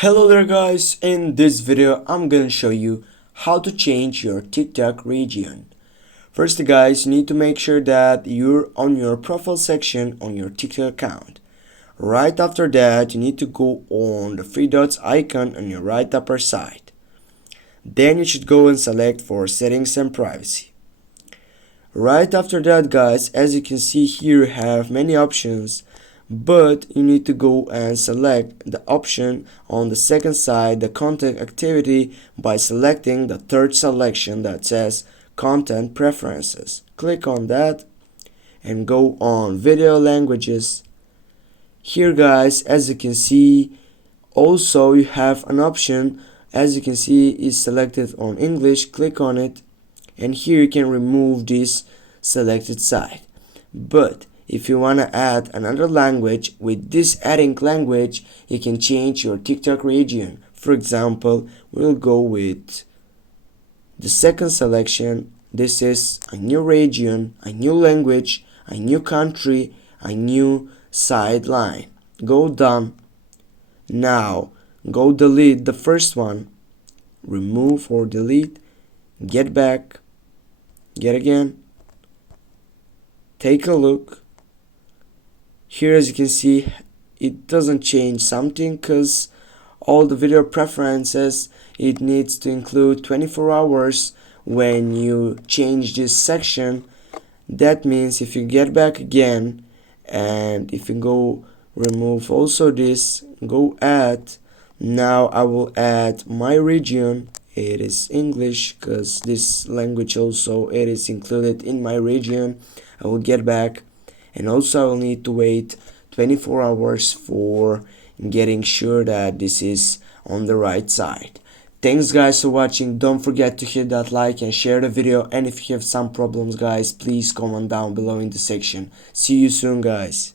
Hello there guys, in this video I'm gonna show you how to change your TikTok region. First guys, you need to make sure that you're on your profile section on your TikTok account. Right after that, you need to go on the three dots icon on your right upper side. Then you should go and select for settings and privacy. Right after that guys, as you can see here, you have many options, but you need to go and select the option on the second side, the content activity, by selecting the third selection that says content preferences. Click on that and go on video languages. Here guys, as you can see, also you have an option, as you can see is selected on English. Click on it and here you can remove this selected side. But if you want to add another language, with this adding language you can change your TikTok region. For example, we'll go with the second selection. This is a new region, a new language, a new country, a new sideline. Go done. Now go delete the first one, remove or delete, get back, get again, take a look. Here as you can see, it doesn't change something because all the video preferences, it needs to include 24 hours when you change this section. That means if you get back again and if you go remove also this, go add. Now I will add my region. It is English because this language also it is included in my region. I will get back and also I will need to wait 24 hours for getting sure that this is on the right side. Thanks guys for watching. Don't forget to hit that like and share the video, and if you have some problems guys, please comment down below in the section. See you soon guys.